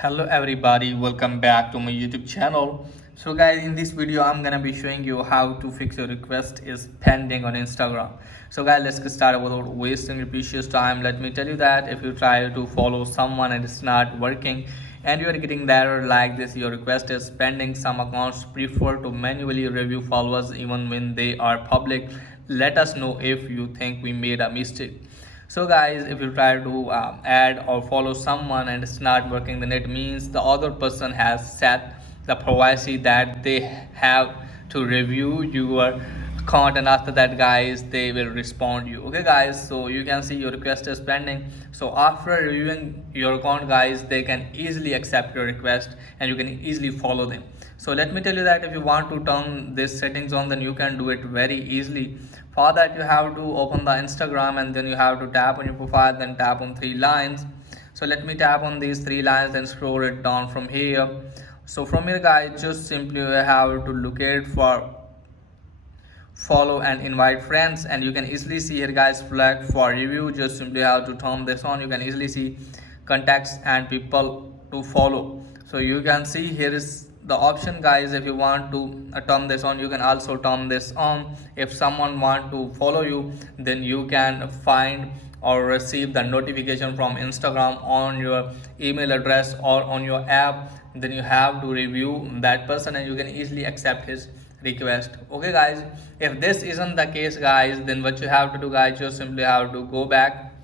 Hello everybody, welcome back to my YouTube channel. So guys, in this video I'm gonna be showing you how to fix your request is pending on Instagram. So guys, let's get started without wasting your precious time. Let me tell you that if you try to follow someone and it's not working and you are getting the error like this, your request is pending. Some accounts prefer to manually review followers even when they are public. Let us know if you think we made a mistake. So guys, if you try to add or follow someone and it's not working, then it means the other person has set the privacy that they have to review your account, and after that guys they will respond you. Okay guys, so you can see your request is pending. So after reviewing your account guys, they can easily accept your request and you can easily follow them. So let me tell you that if you want to turn these settings on, then you can do it very easily. For that you have to open the Instagram and then you have to tap on your profile, then tap on three lines. So let me tap on these three lines, then scroll it down from here. So from here guys, just simply have to locate for follow and invite friends, and you can easily see here guys flag for review. Just simply have to turn this on. You can easily see contacts and people to follow. So you can see here is the option guys. If you want to turn this on, you can also turn this on. If someone want to follow you, then you can find or receive the notification from Instagram on your email address or on your app. Then you have to review that person and you can easily accept his request. Okay guys, if this isn't the case guys, then what you have to do guys, just simply have to go back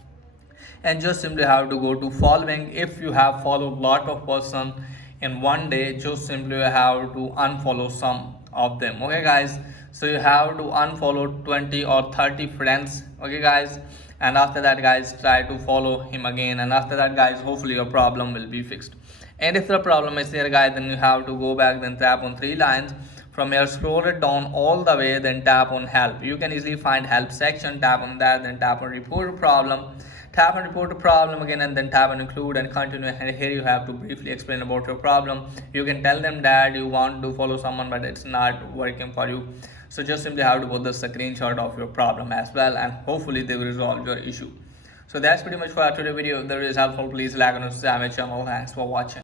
and just simply have to go to following. If you have followed lot of person in one day, just simply have to unfollow some of them. Okay guys, so you have to unfollow 20 or 30 friends. Okay guys, and after that guys, try to follow him again, and after that guys, hopefully your problem will be fixed. And if the problem is there guys, then you have to go back, then tap on three lines. From here scroll it down all the way, then tap on help. You can easily find help section, tap on that, then tap on report problem. Tap and report a problem again, and then tap and include and continue. And here you have to briefly explain about your problem. You can tell them that you want to follow someone but it's not working for you. So just simply have to put the screenshot of your problem as well, and hopefully they will resolve your issue. So that's pretty much for today's video. If there is helpful, please like and subscribe my channel. Thanks for watching.